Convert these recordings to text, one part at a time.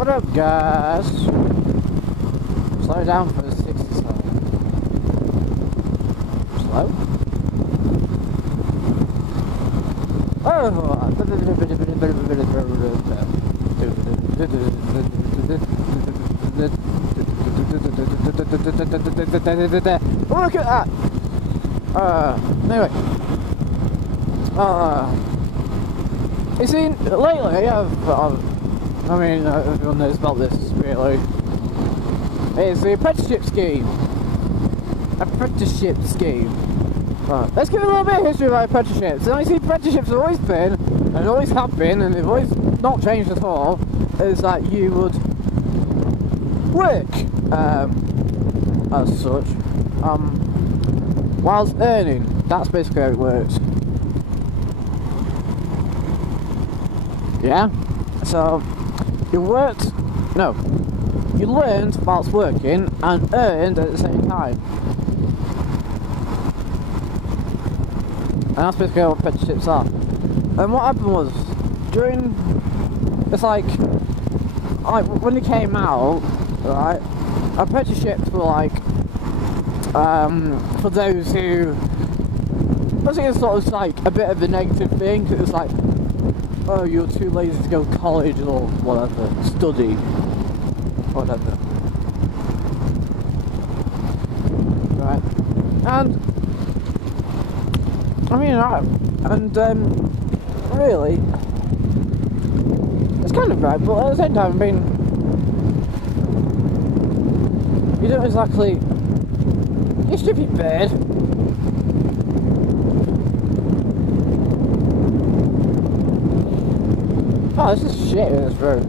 What up, guys? Slow down for the 60 slow. Slow? Oh! Look at that! Anyway. You see, lately I mean, everyone knows about this, really. It's the apprenticeship scheme. Apprenticeship scheme. Right, let's give a little bit of history about apprenticeships. And I see apprenticeships have always been, and always have been, and they've always not changed at all, is that you would work, as such, whilst earning. That's basically how it works. Yeah? So, you learned whilst working and earned at the same time. And that's basically what apprenticeships are. And what happened was, when they came out, right, apprenticeships were like, for those who, I think it's sort of like a bit of a negative thing, because it's like, oh, you're too lazy to go to college or whatever, study, whatever. Right. And, I mean, really, it's kind of right, but at the same time, I mean, you don't exactly, you should be paid. Oh, this is shit in this road.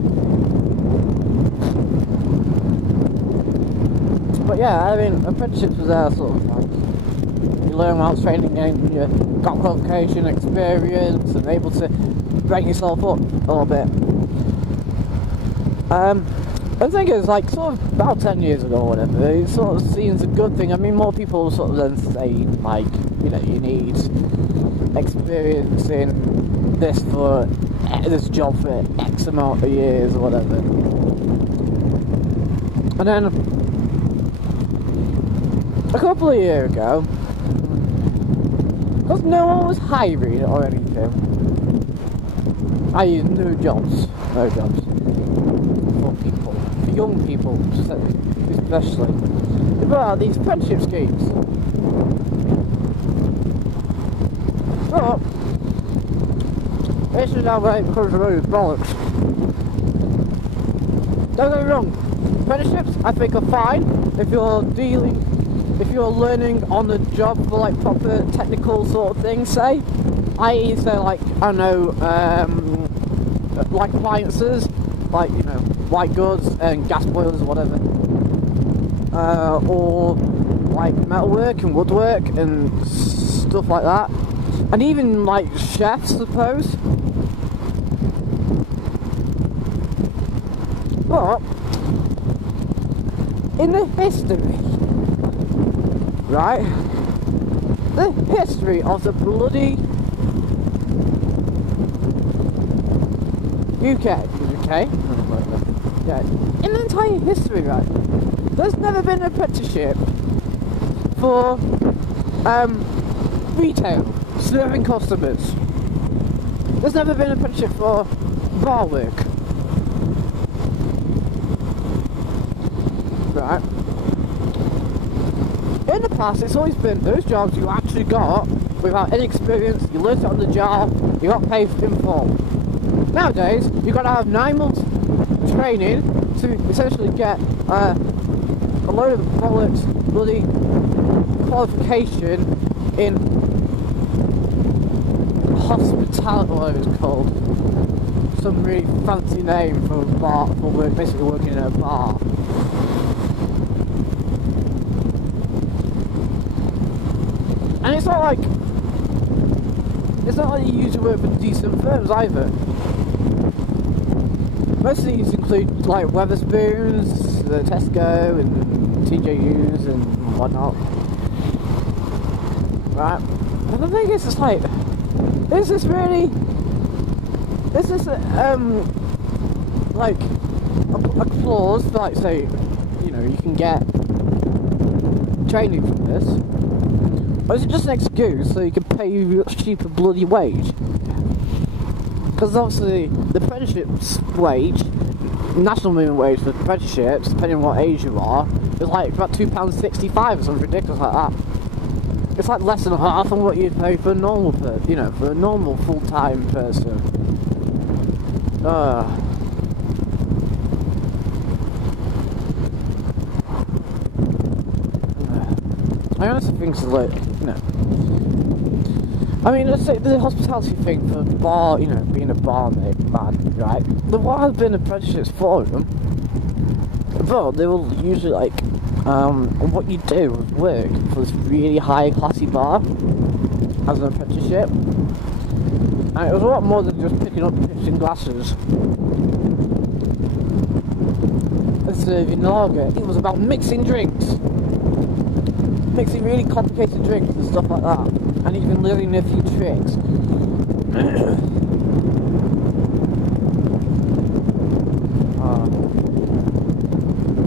But yeah, I mean, apprenticeships was there sort of like, you learn whilst training and you got qualification, experience, and able to break yourself up a little bit. I think it was like sort of about 10 years ago or whatever, it sort of seems a good thing. I mean, more people sort of then say, like, you know, you need experience in this for this job for X amount of years or whatever. And then a couple of years ago, because no one was hiring or anything, i.e. no jobs, for people, for young people especially, they brought out these apprenticeship schemes. But this is how it becomes a road bollocks. Don't get me wrong, apprenticeships I think are fine if you're learning on the job for like proper technical sort of thing, say, i.e. say like, I don't know, like appliances, like, you know, white goods and gas boilers or whatever, or like metalwork and woodwork and stuff like that, and even like chefs, I suppose. But in the history, right, the history of the bloody UK, yeah, in the entire history, right, there's never been an apprenticeship for retail, serving customers. There's never been an apprenticeship for bar work. Right. In the past, it's always been those jobs you actually got without any experience, you learned it on the job, you got paid in full. Nowadays, you've got to have 9 months training to essentially get a load of bollocks, bloody qualification in hospitality, whatever it's called. Some really fancy name for a bar, for basically working in a bar. And it's not like you usually work for decent firms either. Most of these include like Wetherspoons, Tesco and TJUs and whatnot. Right? And the thing is, it's like, is this like, a clause, like say, you know, you can get training from this? Or is it just an excuse so you can pay you a cheaper bloody wage? Because obviously the apprenticeship's wage, national minimum wage for apprenticeships, depending on what age you are, is like about £2.65 or something ridiculous like that. It's like less than half of what you'd pay for a normal you know, for a normal full-time person. I honestly think it's like, you know, I mean, let's say the hospitality thing for bar, you know, being a barmaid, man, right? There have been apprenticeships for them, but they will usually like, what you do is work for this really high classy bar as an apprenticeship, and it was a lot more than just picking up pips and glasses and serving lager. It was about mixing drinks. Mixing really complicated drinks and stuff like that, and even learning a few tricks.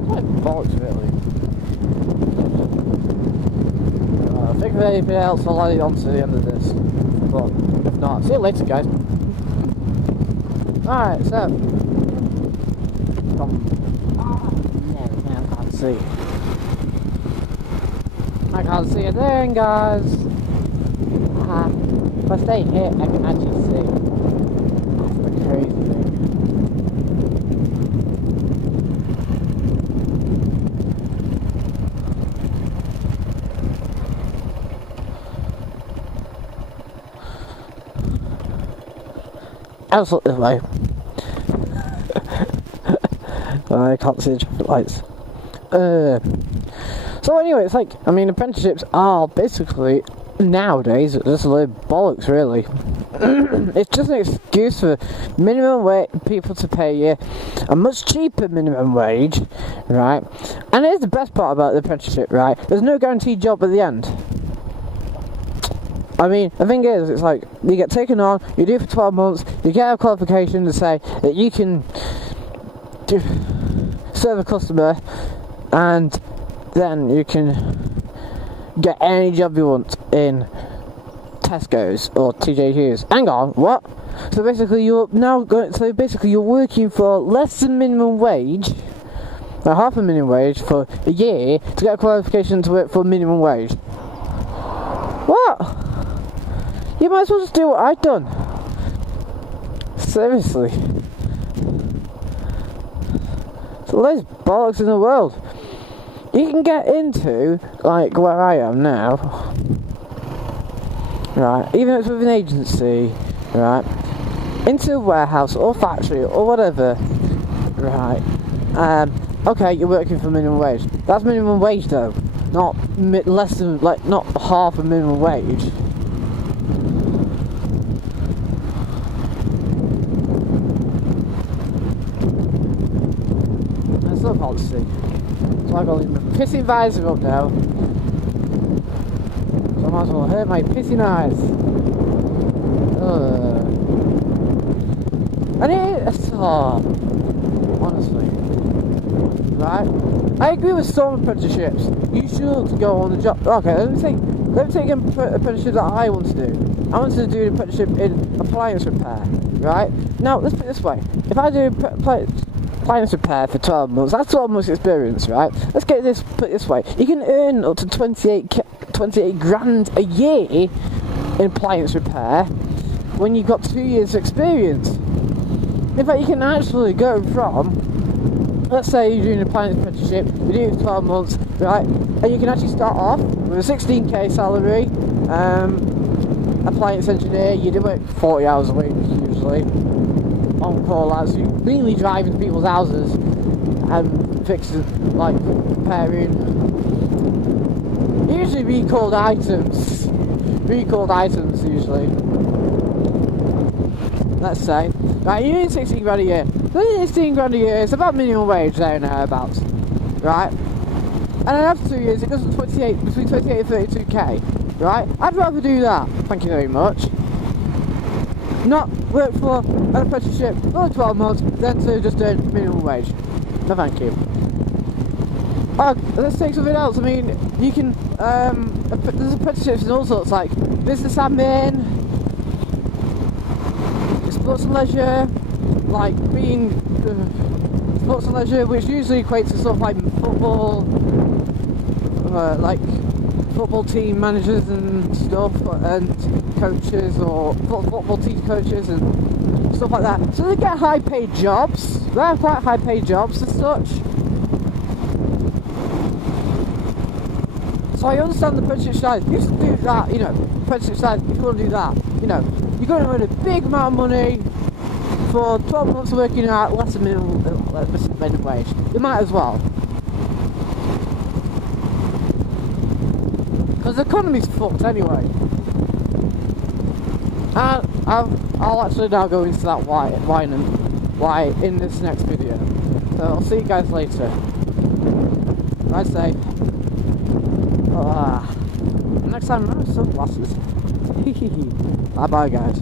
Quite bollocks, really. Think of anything else, I'll add it on to the end of this. But if not, see you later, guys. Alright, so. No, I can't see. I can't see a thing, guys. If I stay here, I can actually see. That's the crazy thing. I'll look this way. I can't see the traffic lights. So anyway, it's like, I mean, apprenticeships are basically, nowadays, just a load of bollocks, really. It's just an excuse for minimum wage people to pay you a much cheaper minimum wage, right? And here's the best part about the apprenticeship, right? There's no guaranteed job at the end. I mean, the thing is, it's like, you get taken on, you do it for 12 months, you get a qualification to say that you can serve a customer, and then you can get any job you want in Tesco's or TJ Hughes. Hang on, what? So basically you're working for less than minimum wage, like half a minimum wage for a year to get a qualification to work for minimum wage. What? You might as well just do what I've done. Seriously. It's the least bollocks in the world. You can get into, like, where I am now, right, even if it's with an agency, right, into a warehouse or factory or whatever, right, okay, you're working for minimum wage. That's minimum wage though, not less than, like, not half a minimum wage. That's not policy. So I got my pissing visor up now. So I might as well hurt my pissing eyes. And it's honestly, right? I agree with some apprenticeships. You should go on the job. Okay, let me take an apprenticeship that I want to do. I want to do an apprenticeship in appliance repair, right? Now let's put it this way: if I do appliance repair for 12 months, that's 12 months experience, right? Let's put it this way: you can earn up to 28 grand a year in appliance repair when you've got 2 years experience. In fact, you can actually go from, let's say you're doing an appliance apprenticeship, you do it for 12 months, right? And you can actually start off with a 16k salary, appliance engineer. You do it 40 hours a week usually, on call out, so you're really driving to people's houses and fixing, like, repairing, usually recalled items usually, let's say. Right, you're doing 16 grand a year. 16 grand a year, it's about minimum wage there and thereabouts, right? And then after 2 years, it goes to between 28 and 32k, right? I'd rather do that, thank you very much. not work for an apprenticeship for 12 months, then to just earn minimum wage. No thank you. Let's take something else. I mean, you can, there's apprenticeships in all sorts, like business admin, sports and leisure, like being, sports and leisure, which usually equates to stuff like football, like football team managers and stuff, and coaches, or football team coaches and stuff like that. So they get high paid jobs. They have quite high paid jobs as such. So I understand the apprenticeship side. You should do that, you know, apprenticeship side, if you want to do that, you know, you're going to earn a big amount of money for 12 months of working out less than minimum wage. You might as well. Because the economy's fucked anyway. And I'll actually now go into that why in this next video. So I'll see you guys later. I'd say, next time, remember sunglasses. Bye bye guys.